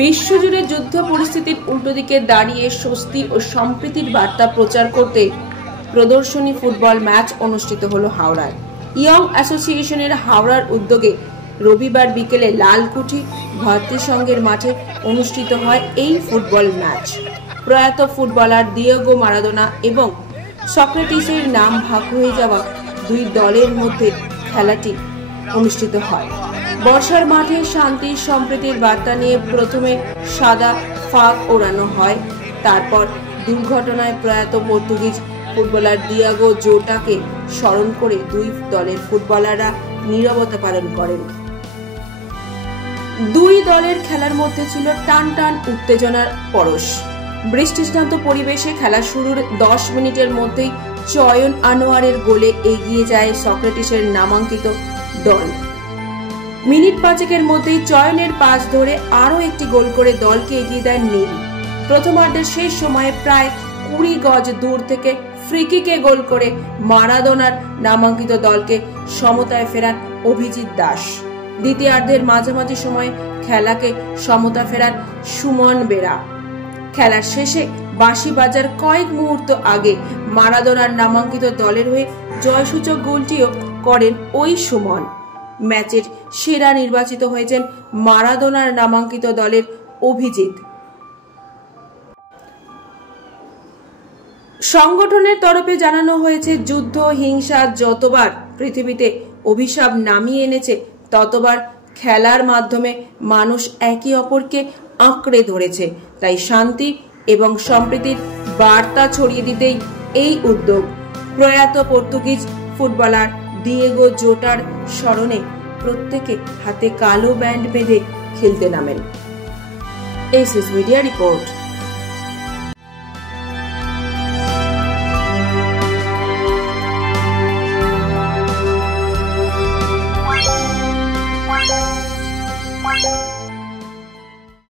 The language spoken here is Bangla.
বিশ্বজুড়ে যুদ্ধ পরিস্থিতির উল্টো দিকে দাঁড়িয়ে স্বস্তি ও সম্প্রীতির বার্তা প্রচার করতে প্রদর্শনী ফুটবল ম্যাচ অনুষ্ঠিত হলো হাওড়ায়। ইয়ং অ্যাসোসিয়েশনের হাওড়ার উদ্যোগে রবিবার বিকেলে লালকুঠি ভাতৃসংঘের মাঠে অনুষ্ঠিত হয় এই ফুটবল ম্যাচ। প্রয়াত ফুটবলার দিয়েগো মারাদোনা এবং সক্রেটিসের নাম ভাগ হয়ে যাওয়া দুই দলের মধ্যে খেলাটি অনুষ্ঠিত হয়। বর্ষার মাঠে শান্তি সম্প্রীতির বার্তা নিয়ে প্রথমে সাদা ফাগ ওড়ানো হয়, তারপর দুর্ঘটনায় প্রয়াত পর্তুগিজ ফুটবলার দিয়েগো জোটাকে স্মরণ করে দুই দলের ফুটবলাররা নীরবতা পালন করেন। দুই দলের খেলার মধ্যে ছিল টান টান উত্তেজনার পরশ। বৃষ্টিস্নাত পরিবেশে খেলা শুরুর 10 মিনিটের মধ্যেই চয়ন আনোয়ারের গোলে এগিয়ে যায় সক্রেটিসের নামাঙ্কিত দল। মিনিট 5 মধ্যেই চয়নের পাস ধরে আরও একটি গোল করে দলকে এগিয়ে দেন নীল। প্রথমার্ধের শেষ সময়ে প্রায় 20 গজ দূর থেকে ফ্রিকিকে গোল করে মারাদোনার নামাঙ্কিত দলকে সমতায় ফেরান অভিজিৎ দাস। দ্বিতীয়ার্ধের মাঝামাঝি সময়ে খেলাকে সমতা ফেরান সুমন বেরা। খেলার শেষে বাঁশি বাজার কয়েক মুহূর্ত আগে মারাদোনার নামাঙ্কিত দলের হয়ে জয়সূচক গোলটিও করেন ওই সুমন। ম্যাচের সেরা নির্বাচিত হয়েছেন মারাদোনার নামাঙ্কিত দলের অভিজিৎ। সংগঠনের তরফে জানানো হয়েছে, যুদ্ধ হিংসা যতবার পৃথিবীতে অভিশাপ নামিয়ে এনেছে, ততবার খেলার মাধ্যমে মানুষ একে অপরকে আঁকড়ে ধরেছে। তাই শান্তি এবং সম্প্রীতির বার্তা ছড়িয়ে দিতেই এই উদ্যোগ। প্রয়াত পর্তুগিজ ফুটবলার দিয়েগো জোটার স্মরণে প্রত্যেকে হাতে কালো ব্যান্ড বেঁধে খেলতে নামেন। SS media report. Bye.